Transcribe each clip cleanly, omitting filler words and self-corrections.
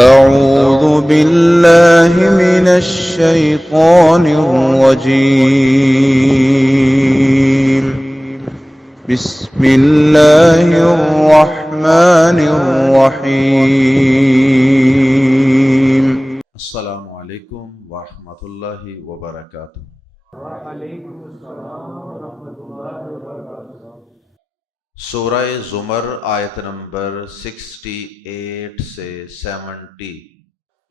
أعوذ بالله من الشيطان الرجيم. بسم الله الرحمن الرحيم. السلام علیکم ورحمۃ اللہ وبرکاتہ۔ وعلیکم السلام ورحمۃ اللہ وبرکاتہ۔ سورہ زمر آیت نمبر 68 سے 70۔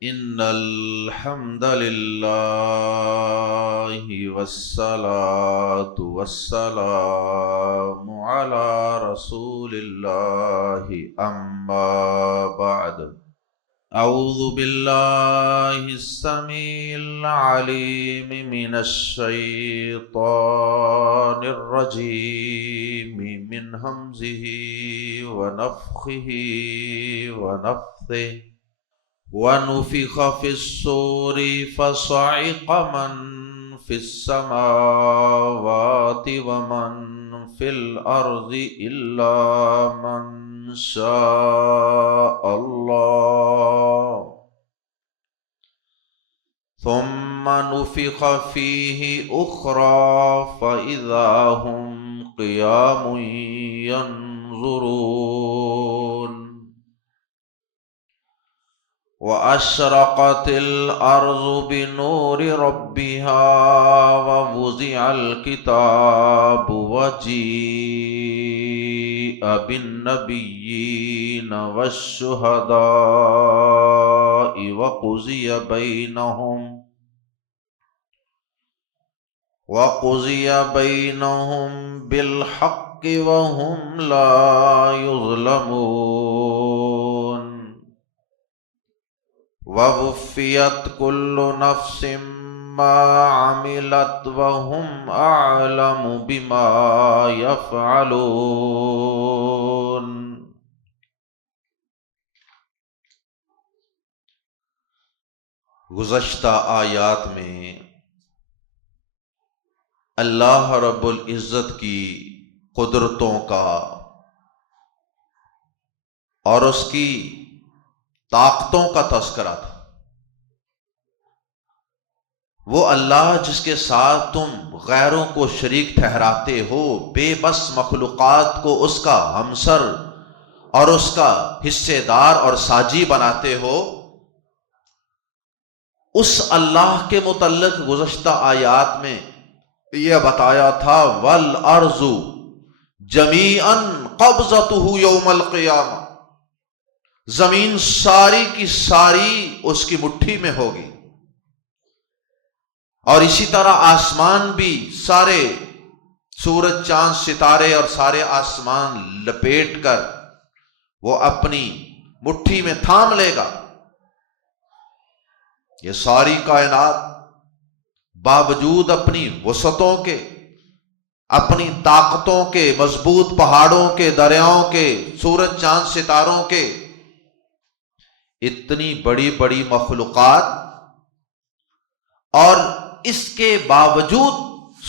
ان الحمد للہ والصلاة والسلام علی رسول اللہ اما بعد۔ اعوذ باللہ السمیع العلیم من الشیطان الرجیم من ہمزہ ونفخہ ونفثہ ونفخ فی الصور فصعق من فی السماوات ومن فی الارض الا من شاء اللہ ثم نفخ فیہ اخری فاذا هم قیام ینظرون۔ وَأَشْرَقَتِ الْأَرْضُ بِنُورِ رَبِّهَا وَوُضِعَ الْكِتَابُ وَجِيءَ بِالنَّبِيِّينَ وَالشُّهَدَاءِ وَقُضِيَ بَيْنَهُمْ بِالْحَقِّ وَهُمْ لَا يُظْلَمُونَ۔ وَوُفِّيَتْ كُلُّ نَفْسٍ مَّا عَمِلَتْ وَهُمْ أَعْلَمُ بِمَا يَفْعَلُونَ۔ گزشتہ آیات میں اللہ رب العزت کی قدرتوں کا اور اس کی طاقتوں کا تذکرہ تھا۔ وہ اللہ جس کے ساتھ تم غیروں کو شریک ٹھہراتے ہو، بے بس مخلوقات کو اس کا ہمسر اور اس کا حصے دار اور ساجی بناتے ہو، اس اللہ کے متعلق گزشتہ آیات میں یہ بتایا تھا وَالْأَرْضُ جَمِيعًا قَبْضَتُهُ يَوْمَ الْقِيَامَةِ، زمین ساری کی ساری اس کی مٹھی میں ہوگی، اور اسی طرح آسمان بھی، سارے سورج چاند ستارے اور سارے آسمان لپیٹ کر وہ اپنی مٹھی میں تھام لے گا۔ یہ ساری کائنات باوجود اپنی وسعتوں کے، اپنی طاقتوں کے، مضبوط پہاڑوں کے، دریاؤں کے، سورج چاند ستاروں کے، اتنی بڑی بڑی مخلوقات، اور اس کے باوجود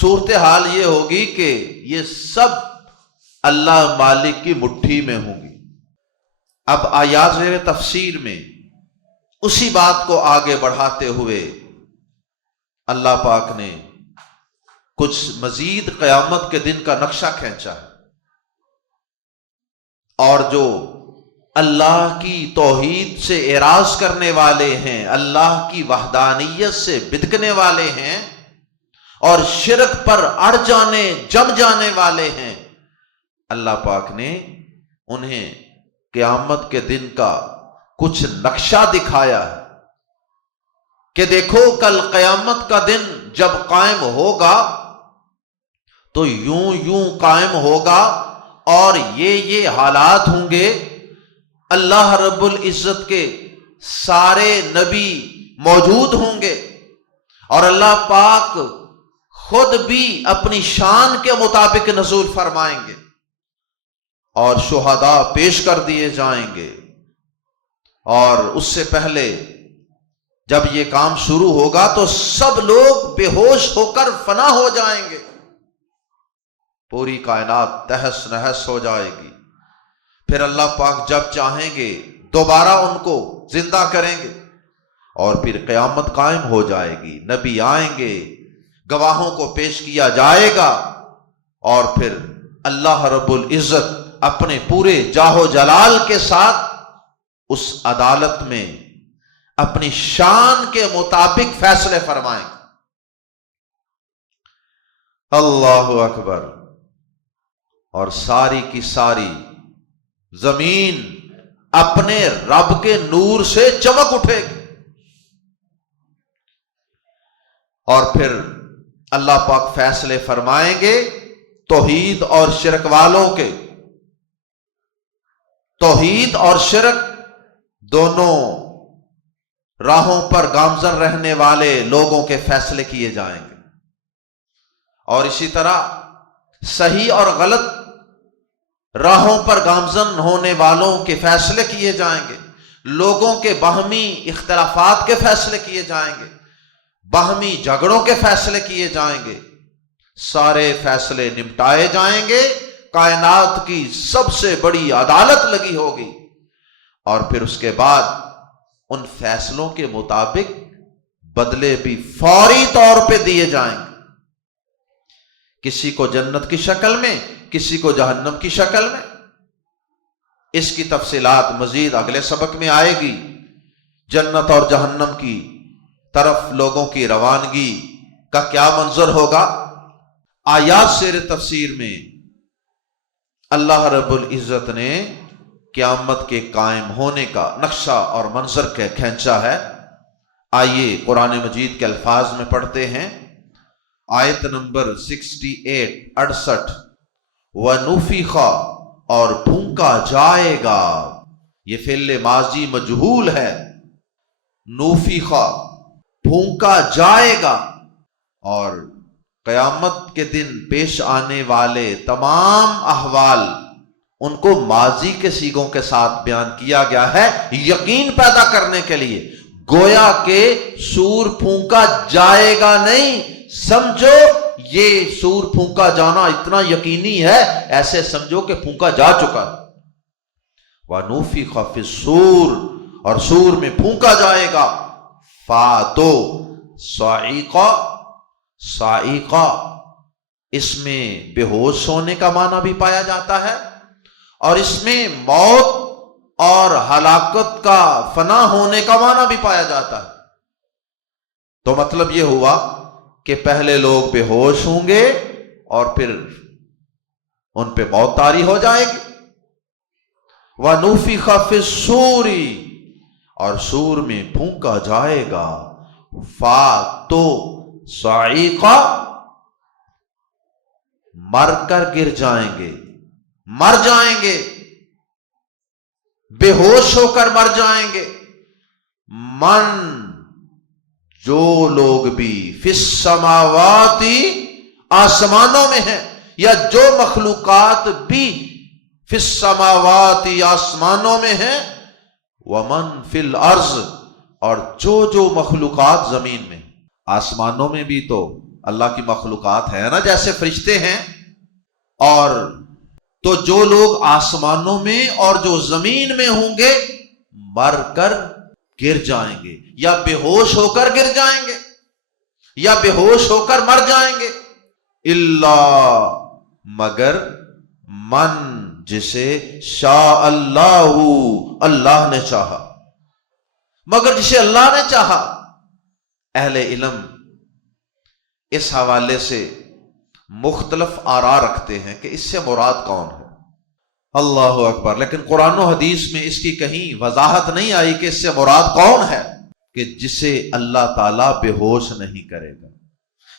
صورتحال یہ ہوگی کہ یہ سب اللہ مالک کی مٹھی میں ہوں گی۔ اب آیات زیر تفسیر میں اسی بات کو آگے بڑھاتے ہوئے اللہ پاک نے کچھ مزید قیامت کے دن کا نقشہ کھینچا ہے، اور جو اللہ کی توحید سے اعراض کرنے والے ہیں، اللہ کی وحدانیت سے بدکنے والے ہیں، اور شرک پر اڑ جانے جم جانے والے ہیں، اللہ پاک نے انہیں قیامت کے دن کا کچھ نقشہ دکھایا ہے کہ دیکھو کل قیامت کا دن جب قائم ہوگا تو یوں قائم ہوگا، اور یہ حالات ہوں گے۔ اللہ رب العزت کے سارے نبی موجود ہوں گے، اور اللہ پاک خود بھی اپنی شان کے مطابق نزول فرمائیں گے، اور شہداء پیش کر دیے جائیں گے، اور اس سے پہلے جب یہ کام شروع ہوگا تو سب لوگ بے ہوش ہو کر فنا ہو جائیں گے، پوری کائنات تہس نہس ہو جائے گی۔ پھر اللہ پاک جب چاہیں گے دوبارہ ان کو زندہ کریں گے اور پھر قیامت قائم ہو جائے گی، نبی آئیں گے، گواہوں کو پیش کیا جائے گا، اور پھر اللہ رب العزت اپنے پورے جاہ و جلال کے ساتھ اس عدالت میں اپنی شان کے مطابق فیصلے فرمائیں گے۔ اللہ اکبر۔ اور ساری کی ساری زمین اپنے رب کے نور سے چمک اٹھے گی، اور پھر اللہ پاک فیصلے فرمائیں گے توحید اور شرک والوں کے۔ توحید اور شرک دونوں راہوں پر گامزن رہنے والے لوگوں کے فیصلے کیے جائیں گے، اور اسی طرح صحیح اور غلط راہوں پر گامزن ہونے والوں کے فیصلے کیے جائیں گے، لوگوں کے باہمی اختلافات کے فیصلے کیے جائیں گے، باہمی جھگڑوں کے فیصلے کیے جائیں گے، سارے فیصلے نمٹائے جائیں گے، کائنات کی سب سے بڑی عدالت لگی ہوگی، اور پھر اس کے بعد ان فیصلوں کے مطابق بدلے بھی فوری طور پہ دیے جائیں گے، کسی کو جنت کی شکل میں، کسی کو جہنم کی شکل میں۔ اس کی تفصیلات مزید اگلے سبق میں آئے گی، جنت اور جہنم کی طرف لوگوں کی روانگی کا کیا منظر ہوگا۔ آیات سیر تفسیر میں اللہ رب العزت نے قیامت کے قائم ہونے کا نقشہ اور منظر کے کھینچا ہے۔ آئیے قرآن مجید کے الفاظ میں پڑھتے ہیں، آیت نمبر 68 وَنُفِخَ، اور پھونکا جائے گا، یہ فعل ماضی مجہول ہے، نُفِخَ پھونکا جائے گا، اور قیامت کے دن پیش آنے والے تمام احوال ان کو ماضی کے صیغوں کے ساتھ بیان کیا گیا ہے یقین پیدا کرنے کے لیے، گویا کہ سور پھونکا جائے گا نہیں، سمجھو یہ سور پھونکا جانا اتنا یقینی ہے، ایسے سمجھو کہ پھونکا جا چکا۔ وَنُفِخَ فِي الصُّورِ، اور سور میں پھونکا جائے گا، فَاتو صَعِقَ، صَعِقَ اس میں بے ہوش ہونے کا معنی بھی پایا جاتا ہے، اور اس میں موت اور ہلاکت کا فنا ہونے کا معنی بھی پایا جاتا ہے۔ تو مطلب یہ ہوا کہ پہلے لوگ بے ہوش ہوں گے اور پھر ان پہ موت طاری ہو جائے گی۔ وَنُفِخَ فِي الصُّورِ، اور سور میں پھونکا جائے گا، فَاتو صَعِقَ مر کر گر جائیں گے، مر جائیں گے، بے ہوش ہو کر مر جائیں گے، من جو لوگ بھی فی السماوات آسمانوں میں ہیں، یا جو مخلوقات بھی فی السماوات آسمانوں میں ہیں، ومن فی الارض اور جو مخلوقات زمین میں۔ آسمانوں میں بھی تو اللہ کی مخلوقات ہے نا، جیسے فرشتے ہیں، اور تو جو لوگ آسمانوں میں اور جو زمین میں ہوں گے مر کر گر جائیں گے، یا بے ہوش ہو کر گر جائیں گے، یا بے ہوش ہو کر مر جائیں گے، اللہ مگر من جسے شاء اللہ اللہ نے چاہا، مگر جسے اللہ نے چاہا۔ اہل علم اس حوالے سے مختلف آراء رکھتے ہیں کہ اس سے مراد کون ہے۔ اللہ اکبر۔ لیکن قرآن و حدیث میں اس کی کہیں وضاحت نہیں آئی کہ اس سے مراد کون ہے، کہ جسے اللہ تعالیٰ بے ہوش نہیں کرے گا،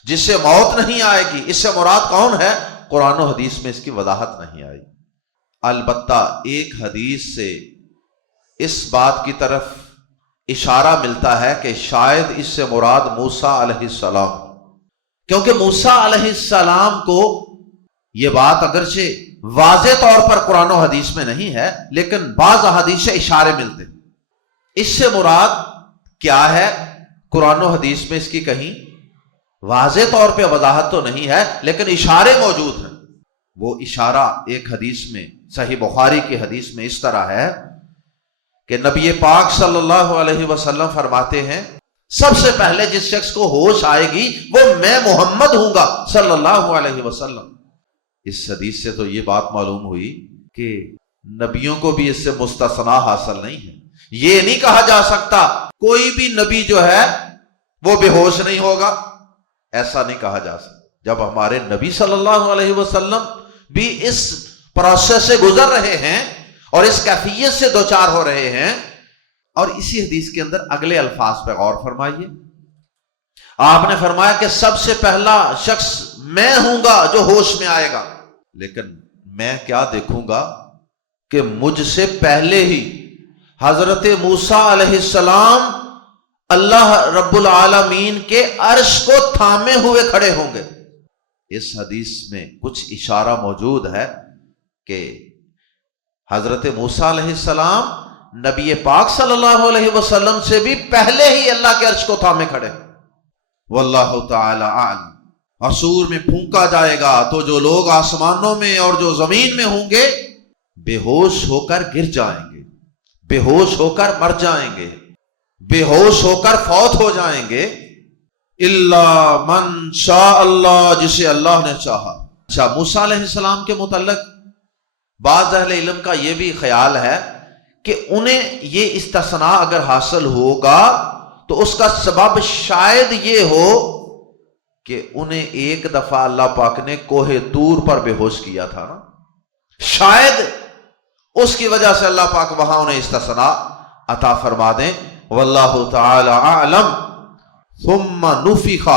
جس سے موت نہیں آئے گی، اس سے مراد کون ہے؟ قرآن و حدیث میں اس کی وضاحت نہیں آئی۔ البتہ ایک حدیث سے اس بات کی طرف اشارہ ملتا ہے کہ شاید اس سے مراد موسیٰ علیہ السلام، کیونکہ موسیٰ علیہ السلام کو یہ بات اگرچہ واضح طور پر قرآن و حدیث میں نہیں ہے، لیکن بعض احادیث سے اشارے ملتے۔ اس سے مراد کیا ہے؟ قرآن و حدیث میں اس کی کہیں واضح طور پہ وضاحت تو نہیں ہے، لیکن اشارے موجود ہیں۔ وہ اشارہ ایک حدیث میں، صحیح بخاری کی حدیث میں اس طرح ہے کہ نبی پاک صلی اللہ علیہ وسلم فرماتے ہیں سب سے پہلے جس شخص کو ہوش آئے گی وہ میں محمد ہوں گا صلی اللہ علیہ وسلم۔ اس حدیث سے تو یہ بات معلوم ہوئی کہ نبیوں کو بھی اس سے مستثنا حاصل نہیں ہے۔ یہ نہیں کہا جا سکتا کوئی بھی نبی جو ہے وہ بے ہوش نہیں ہوگا، ایسا نہیں کہا جا سکتا۔ جب ہمارے نبی صلی اللہ علیہ وسلم بھی اس پروسیس سے گزر رہے ہیں اور اس کیفیت سے دوچار ہو رہے ہیں، اور اسی حدیث کے اندر اگلے الفاظ پہ غور فرمائیے۔ آپ نے فرمایا کہ سب سے پہلا شخص میں ہوں گا جو ہوش میں آئے گا، لیکن میں کیا دیکھوں گا کہ مجھ سے پہلے ہی حضرت موسیٰ علیہ السلام اللہ رب العالمین کے عرش کو تھامے ہوئے کھڑے ہوں گے۔ اس حدیث میں کچھ اشارہ موجود ہے کہ حضرت موسیٰ علیہ السلام نبی پاک صلی اللہ علیہ وسلم سے بھی پہلے ہی اللہ کے عرش کو تھامے کھڑے۔ واللہ تعالی اعلم۔ اور سور میں پھونکا جائے گا تو جو لوگ آسمانوں میں اور جو زمین میں ہوں گے بے ہوش ہو کر گر جائیں گے، بے ہوش ہو کر مر جائیں گے، بے ہوش ہو کر فوت ہو جائیں گے، الا من شاء اللہ، جسے اللہ نے چاہا۔ اچھا، موسیٰ علیہ السلام کے متعلق بعض اہل علم کا یہ بھی خیال ہے کہ انہیں یہ استثناء اگر حاصل ہوگا تو اس کا سبب شاید یہ ہو کہ انہیں ایک دفعہ اللہ پاک نے کوہ طور پر بے ہوش کیا تھا نا، شاید اس کی وجہ سے اللہ پاک وہاں انہیں استثناء عطا فرما دیں۔ واللہ تعالی اعلم۔ ثم نفخ،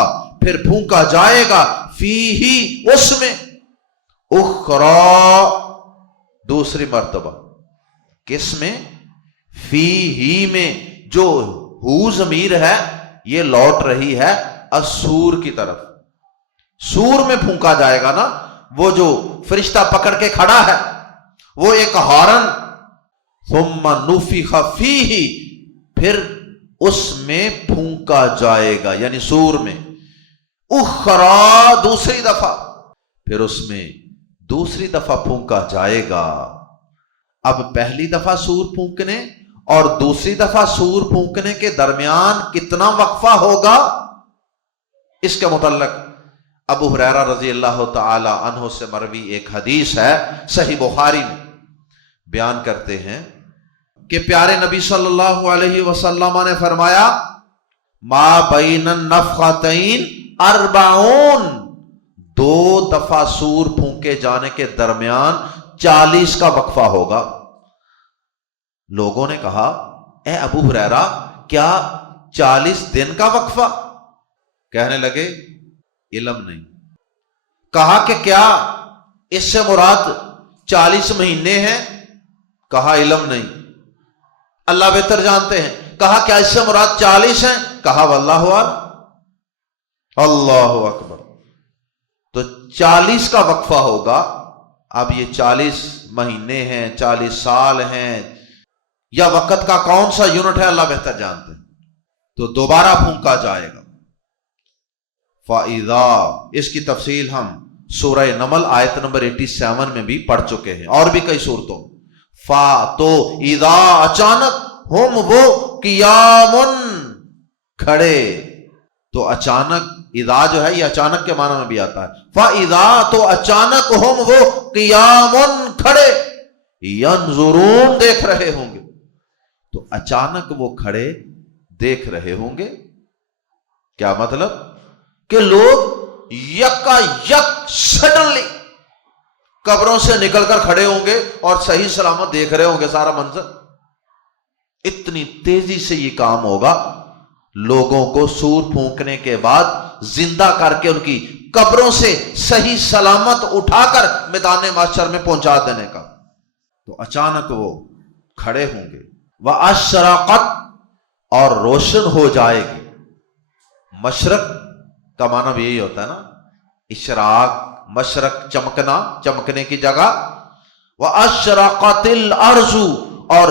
پھر پھونکا جائے گا، فیہ، اس میں، اخری، دوسری مرتبہ۔ کس میں؟ فیہ میں۔ جو ہو ضمیر ہے یہ لوٹ رہی ہے السور کی طرف۔ سور میں پھونکا جائے گا نا، وہ جو فرشتہ پکڑ کے کھڑا ہے وہ ایک ہارن۔ ثم نفخ فیہ، پھر اس میں پھونکا جائے گا، یعنی سور میں۔ اخری، دوسری دفعہ، پھر اس میں دوسری دفعہ پھونکا جائے گا۔ اب پہلی دفعہ سور پھونکنے اور دوسری دفعہ سور پھونکنے کے درمیان کتنا وقفہ ہوگا، اس کے متعلق ابو ہریرہ رضی اللہ تعالی عنہ سے مروی ایک حدیث ہے، صحیح بخاری میں بیان کرتے ہیں کہ پیارے نبی صلی اللہ علیہ وسلم نے فرمایا ما بین النفختین 40، دو دفعہ سور پھونکے جانے کے درمیان 40 کا وقفہ ہوگا۔ لوگوں نے کہا اے ابو ہریرہ کیا 40 دن کا وقفہ؟ کہنے لگے علم نہیں۔ کہا کہ کیا اس سے مراد 40 مہینے ہیں؟ کہا علم نہیں، اللہ بہتر جانتے ہیں۔ کہا کیا اس سے مراد 40 ہیں؟ کہا واللہ اعلم۔ اللہ اکبر۔ تو 40 کا وقفہ ہوگا۔ اب یہ 40 مہینے ہیں، 40 سال ہیں، یا وقت کا کون سا یونٹ ہے اللہ بہتر جانتے ہیں۔ تو دوبارہ پھونکا جائے گا۔ فَإِذَا، اس کی تفصیل ہم سورہ نمل آیت نمبر 87 میں بھی پڑھ چکے ہیں، اور بھی کئی صورتوں۔ تو اذا، اچانک، ہم وہ، قیامن، کھڑے۔ تو اچانک، اذا جو ہے یہ اچانک کے معنی میں بھی آتا ہے۔ فَإِذَا، تو اچانک، ہم وہ، قیامن، کھڑے، ینظرون، دیکھ رہے ہوں گے۔ تو اچانک وہ کھڑے دیکھ رہے ہوں گے، کیا مطلب؟ کہ لوگ یکا یک سڈنلی قبروں سے نکل کر کھڑے ہوں گے اور صحیح سلامت دیکھ رہے ہوں گے سارا منظر۔ اتنی تیزی سے یہ کام ہوگا، لوگوں کو سور پھونکنے کے بعد زندہ کر کے ان کی قبروں سے صحیح سلامت اٹھا کر میدان محشر میں پہنچا دینے کا۔ تو اچانک وہ کھڑے ہوں گے۔ وَأَشْرَقَتْ، اور روشن ہو جائے گی۔ مشرق کا معنی بھی یہی ہوتا ہے نا، اشراق، مشرق، چمکنا، چمکنے کی جگہ۔ وَأَشْرَقَتِ الْأَرْضُ، اور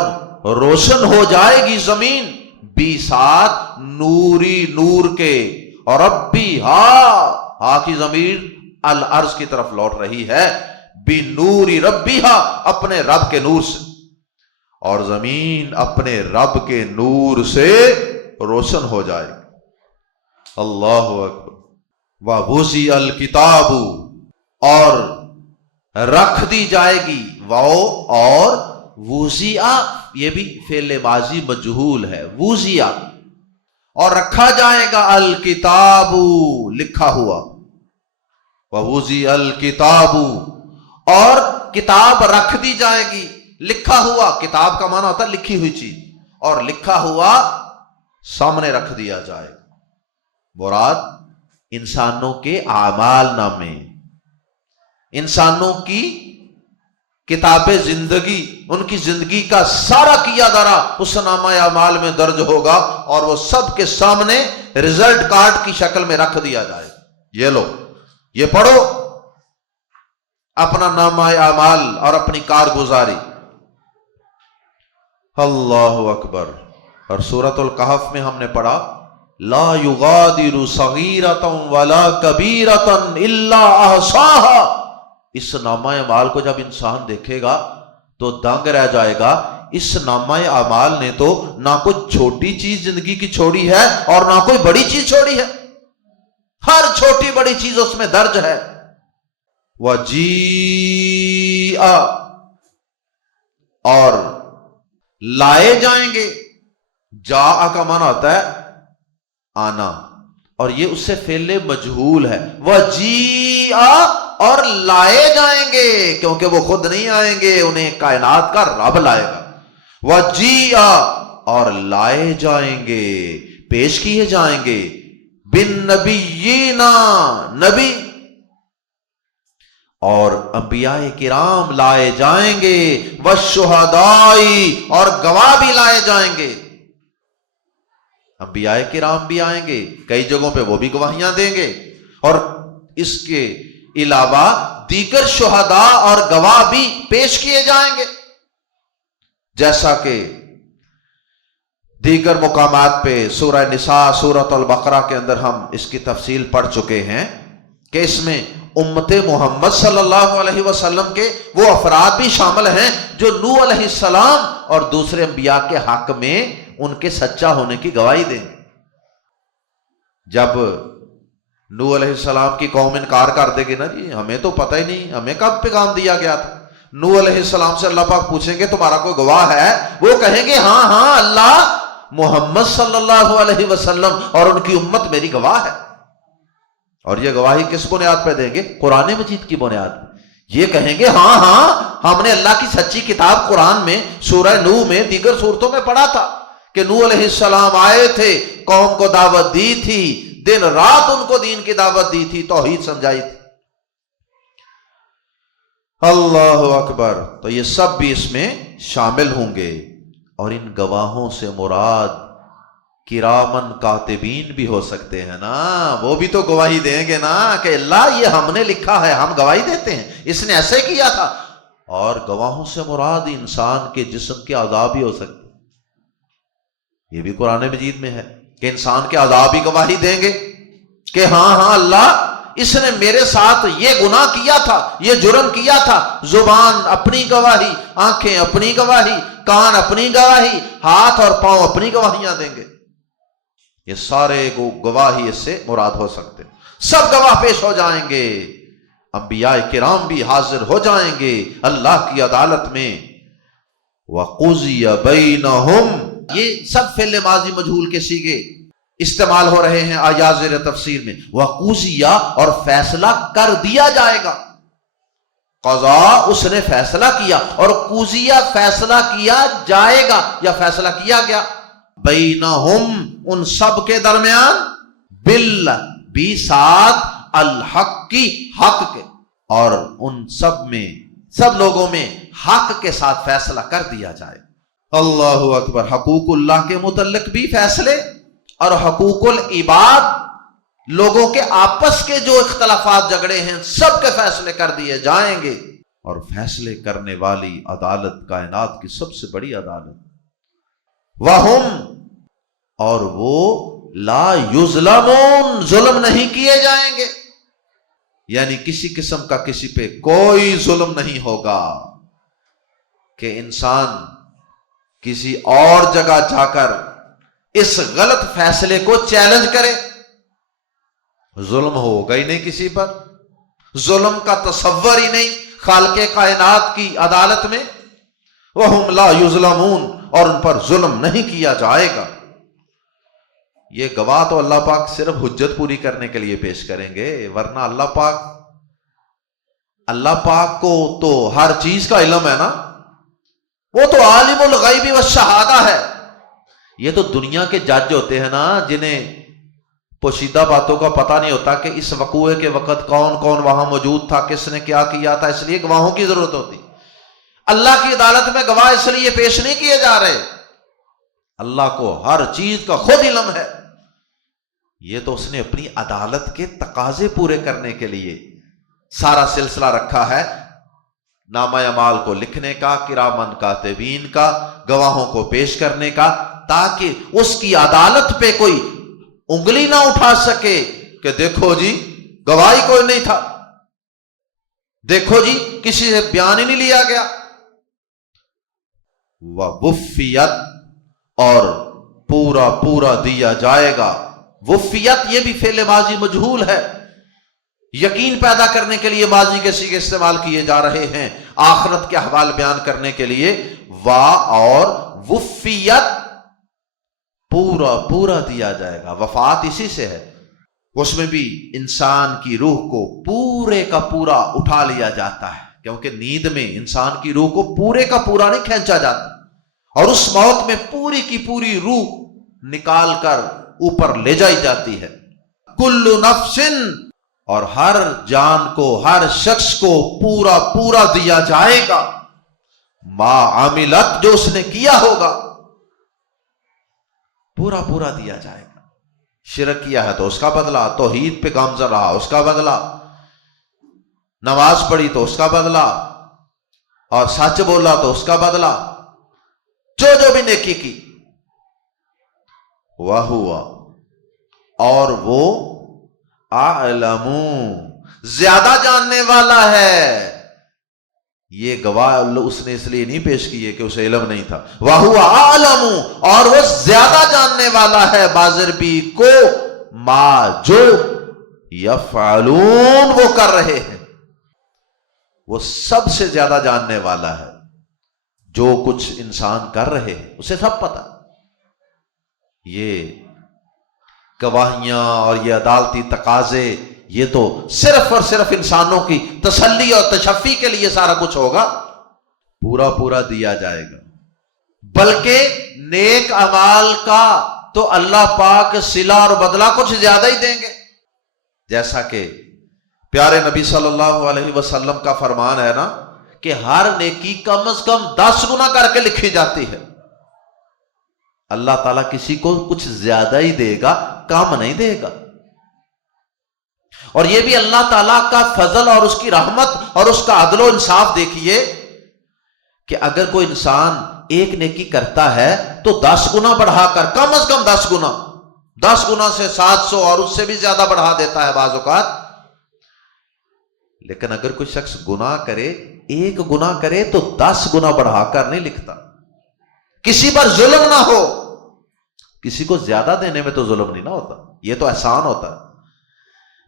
روشن ہو جائے گی زمین، بِسَاتِ نوری، نور کے، اور ربی ہا کی ضمیر الارض کی طرف لوٹ رہی ہے، بِنُورِ ربِّہا، اپنے رب کے نور سے۔ اور زمین اپنے رب کے نور سے روشن ہو جائے گی۔ اللہ اکبر۔ وَوُضِعَ الْكِتَابُ، اور رکھ دی جائے گی، اور وُضِعَ یہ بھی فعل ماضی مجہول ہے، وُضِعَ اور رکھا جائے گا، الکتاب لکھا ہوا، وَوُضِعَ الْكِتَابُ اور کتاب رکھ دی جائے گی، لکھا ہوا، کتاب کا معنی ہوتا ہے لکھی ہوئی چیز، اور لکھا ہوا سامنے رکھ دیا جائے گا۔ مراد انسانوں کے اعمال نامے، انسانوں کی کتاب زندگی، ان کی زندگی کا سارا کیا دھرا اس نامہ اعمال میں درج ہوگا، اور وہ سب کے سامنے رزلٹ کارڈ کی شکل میں رکھ دیا جائے گا۔ یہ لو، یہ پڑھو اپنا نامہ اعمال اور اپنی کارگزاری۔ اللہ اکبر۔ اور سورۃ الکہف میں ہم نے پڑھا، لا یغادر صغیرۃ ولا کبیرۃ الا احصاها۔ اس نامہ اعمال کو جب انسان دیکھے گا تو دنگ رہ جائے گا، اس نامہ اعمال نے تو نہ کوئی چھوٹی چیز زندگی کی چھوڑی ہے اور نہ کوئی بڑی چیز چھوڑی ہے، ہر چھوٹی بڑی چیز اس میں درج ہے۔ وَجِیءَ اور لائے جائیں گے، جاء کا معنی ہوتا ہے آنا، اور یہ اس سے فعل مجہول ہے۔ وَجِیءَ اور لائے جائیں گے، کیونکہ وہ خود نہیں آئیں گے، انہیں کائنات کا رب لائے گا۔ وَجِیءَ اور لائے جائیں گے، پیش کیے جائیں گے، بِالنَّبِيِّينَ نبی اور انبیاء کرام لائے جائیں گے، وَالشُّہَدَاءِ اور گواہ بھی لائے جائیں گے۔ انبیاء کرام بھی آئیں گے، کئی جگہوں پہ وہ بھی گواہیاں دیں گے، اور اس کے علاوہ دیگر شہداء اور گواہ بھی پیش کیے جائیں گے، جیسا کہ دیگر مقامات پہ سورہ نساء، سورۃ البقرہ کے اندر ہم اس کی تفصیل پڑھ چکے ہیں کہ اس میں امت محمد صلی اللہ علیہ وسلم کے وہ افراد بھی شامل ہیں جو نوح علیہ السلام اور دوسرے انبیاء کے حق میں ان کے سچا ہونے کی گواہی دیں گے۔ جب نوح علیہ السلام کی قوم انکار کر دے گی نا، جی ہمیں تو پتہ ہی نہیں، ہمیں کب پیغام دیا گیا تھا، نوح علیہ السلام سے اللہ پاک پوچھیں گے تمہارا کوئی گواہ ہے؟ وہ کہیں گے ہاں ہاں اللہ، محمد صلی اللہ علیہ وسلم اور ان کی امت میری گواہ ہے۔ اور یہ گواہی کس بنیاد پہ دیں گے؟ قرآن مجید کی بنیاد پہ۔ یہ کہیں گے ہاں ہاں ہم نے اللہ کی سچی کتاب قرآن میں سورہ نوح میں دیگر سورتوں میں پڑھا تھا کہ نوح علیہ السلام آئے تھے، قوم کو دعوت دی تھی، دن رات ان کو دین کی دعوت دی تھی، توحید سمجھائی تھی۔ اللہ اکبر۔ تو یہ سب بھی اس میں شامل ہوں گے، اور ان گواہوں سے مراد کرامن کاتبین بھی ہو سکتے ہیں نا، وہ بھی تو گواہی دیں گے نا کہ اللہ یہ ہم نے لکھا ہے، ہم گواہی دیتے ہیں اس نے ایسے کیا تھا۔ اور گواہوں سے مراد انسان کے جسم کے اعضاء بھی ہو سکتے ہیں، یہ بھی قرآن مجید میں ہے کہ انسان کے اعضاء بھی گواہی دیں گے کہ ہاں ہاں اللہ اس نے میرے ساتھ یہ گناہ کیا تھا، یہ جرم کیا تھا۔ زبان اپنی گواہی، آنکھیں اپنی گواہی، کان اپنی گواہی، ہاتھ اور پاؤں اپنی گواہیاں دیں گے۔ یہ سارے گواہی اس سے مراد ہو سکتے ہیں، سب گواہ پیش ہو جائیں گے، انبیاء کرام بھی حاضر ہو جائیں گے اللہ کی عدالت میں۔ وَقُضِيَ بَيْنَهُمْ یہ سب فعل ماضی مجہول کے صیغے استعمال ہو رہے ہیں آیات زیر تفسیر میں۔ وَقُضِيَ اور فیصلہ کر دیا جائے گا، قضا اس نے فیصلہ کیا، اور قُضِيَ فیصلہ کیا جائے گا یا فیصلہ کیا گیا، بینہم ان سب کے درمیان، بل بھی ساتھ، الحق کی حق کے، اور ان سب میں سب لوگوں میں حق کے ساتھ فیصلہ کر دیا جائے۔ اللہ اکبر۔ حقوق اللہ کے متعلق بھی فیصلے، اور حقوق العباد لوگوں کے آپس کے جو اختلافات جھگڑے ہیں سب کے فیصلے کر دیے جائیں گے۔ اور فیصلے کرنے والی عدالت کائنات کی سب سے بڑی عدالت۔ وَهُمْ اور وہ لا یظلمون ظلم نہیں کیے جائیں گے، یعنی کسی قسم کا کسی پہ کوئی ظلم نہیں ہوگا کہ انسان کسی اور جگہ جا کر اس غلط فیصلے کو چیلنج کرے، ظلم ہوگا ہی نہیں کسی پر، ظلم کا تصور ہی نہیں خالق کائنات کی عدالت میں۔ وَهُمْ لَا يُظْلَمُونَ، اور ان پر ظلم نہیں کیا جائے گا۔ یہ گواہ تو اللہ پاک صرف حجت پوری کرنے کے لیے پیش کریں گے، ورنہ اللہ پاک کو تو ہر چیز کا علم ہے نا، وہ تو عالم الغیب والشہادہ ہے۔ یہ تو دنیا کے جج ہوتے ہیں نا، جنہیں پوشیدہ باتوں کا پتہ نہیں ہوتا کہ اس وقوعے کے وقت کون کون وہاں موجود تھا، کس نے کیا کیا تھا، اس لیے گواہوں کی ضرورت ہوتی۔ اللہ کی عدالت میں گواہ اس لیے پیش نہیں کیے جا رہے، اللہ کو ہر چیز کا خود علم ہے، یہ تو اس نے اپنی عدالت کے تقاضے پورے کرنے کے لیے سارا سلسلہ رکھا ہے، نامہ اعمال کو لکھنے کا، کرامن کاتبین کا، گواہوں کو پیش کرنے کا، تاکہ اس کی عدالت پہ کوئی انگلی نہ اٹھا سکے کہ دیکھو جی گواہی کوئی نہیں تھا، دیکھو جی کسی سے بیان ہی نہیں لیا گیا۔ وَوُفِّيَتْ، اور پورا دیا جائے گا۔ وفیت یہ بھی فعل ماضی مجہول ہے، یقین پیدا کرنے کے لیے ماضی کے صیغے استعمال کیے جا رہے ہیں، آخرت کے احوال بیان کرنے کے لیے وا اور وفیت، پورا دیا جائے گا۔ وفات اسی سے ہے، اس میں بھی انسان کی روح کو پورے کا پورا اٹھا لیا جاتا ہے، کیونکہ نیند میں انسان کی روح کو پورے کا پورا نہیں کھینچا جاتا، اور اس موت میں پوری کی پوری روح نکال کر اوپر لے جائی جاتی ہے۔ کل نفس، اور ہر جان کو، ہر شخص کو پورا دیا جائے گا، ما عملت، جو اس نے کیا ہوگا پورا دیا جائے گا۔ شرک کیا ہے تو اس کا بدلہ، توحید پہ گامزن رہا اس کا بدلہ، نماز پڑھی تو اس کا بدلہ، اور سچ بولا تو اس کا بدلہ، جو بھی نیکی کی۔ وَهُوَ، اور وہ اعلم، زیادہ جاننے والا ہے۔ یہ گواہ اس نے اس لیے نہیں پیش کیے کہ اسے علم نہیں تھا، وَهُوَ اعلم، اور وہ زیادہ جاننے والا ہے بازربی کو، ما، جو یفعلون، وہ کر رہے ہیں، وہ سب سے زیادہ جاننے والا ہے، جو کچھ انسان کر رہے ہیں اسے سب پتہ۔ یہ گواہیاں اور یہ عدالتی تقاضے، یہ تو صرف اور صرف انسانوں کی تسلی اور تشفی کے لیے سارا کچھ ہوگا، پورا دیا جائے گا۔ بلکہ نیک اعمال کا تو اللہ پاک صلہ اور بدلہ کچھ زیادہ ہی دیں گے، جیسا کہ پیارے نبی صلی اللہ علیہ وسلم کا فرمان ہے نا کہ ہر نیکی کم از کم 10 گنا کر کے لکھی جاتی ہے۔ اللہ تعالیٰ کسی کو کچھ زیادہ ہی دے گا، کم نہیں دے گا۔ اور یہ بھی اللہ تعالیٰ کا فضل اور اس کی رحمت اور اس کا عدل و انصاف دیکھیے کہ اگر کوئی انسان ایک نیکی کرتا ہے تو 10 گنا بڑھا کر، کم از کم 10 گنا، 10 گنا سے 700 اور اس سے بھی زیادہ بڑھا دیتا ہے بعض اوقات۔ لیکن اگر کوئی شخص گناہ کرے، ایک گناہ کرے تو 10 گنا بڑھا کر نہیں لکھتا۔ کسی پر ظلم نہ ہو، کسی کو زیادہ دینے میں تو ظلم نہیں نہ ہوتا، یہ تو احسان ہوتا ہے۔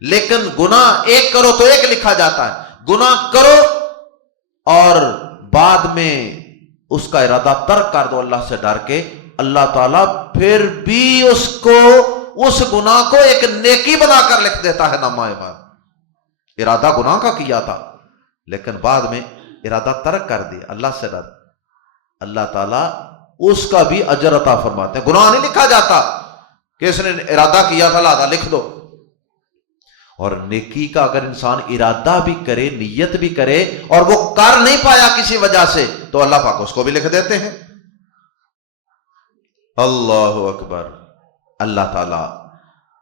لیکن گناہ ایک کرو تو ایک لکھا جاتا ہے، گناہ کرو اور بعد میں اس کا ارادہ ترک کر دو اللہ سے ڈر کے، اللہ تعالیٰ پھر بھی اس کو، اس گناہ کو ایک نیکی بنا کر لکھ دیتا ہے نامہ اعمال۔ ارادہ گناہ کا کیا تھا لیکن بعد میں ارادہ ترک کر دیا اللہ سے ڈر، اللہ تعالیٰ اس کا بھی اجر عطا فرماتے ہیں۔ گناہ نہیں لکھا جاتا کہ اس نے ارادہ کیا تھا لہذا لکھ دو۔ اور نیکی کا اگر انسان ارادہ بھی کرے، نیت بھی کرے اور وہ کر نہیں پایا کسی وجہ سے، تو اللہ پاک اس کو بھی لکھ دیتے ہیں۔ اللہ اکبر۔ اللہ تعالی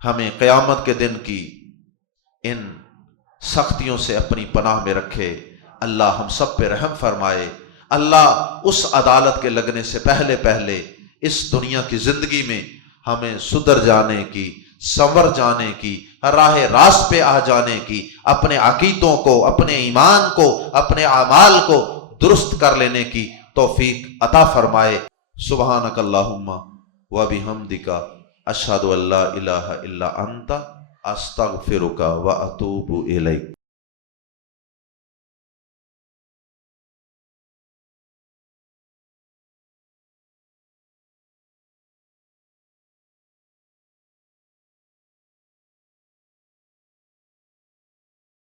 ہمیں قیامت کے دن کی ان سختیوں سے اپنی پناہ میں رکھے، اللہ ہم سب پہ رحم فرمائے، اللہ اس عدالت کے لگنے سے پہلے پہلے اس دنیا کی زندگی میں ہمیں سدھر جانے کی، سنور جانے کی، راہ راست پہ آ جانے کی، اپنے عقیدوں کو، اپنے ایمان کو، اپنے اعمال کو درست کر لینے کی توفیق عطا فرمائے۔ سبحانک اللہم و بحمدک اشہد ان لا الہ الا انت استغفرک و اتوب الیک۔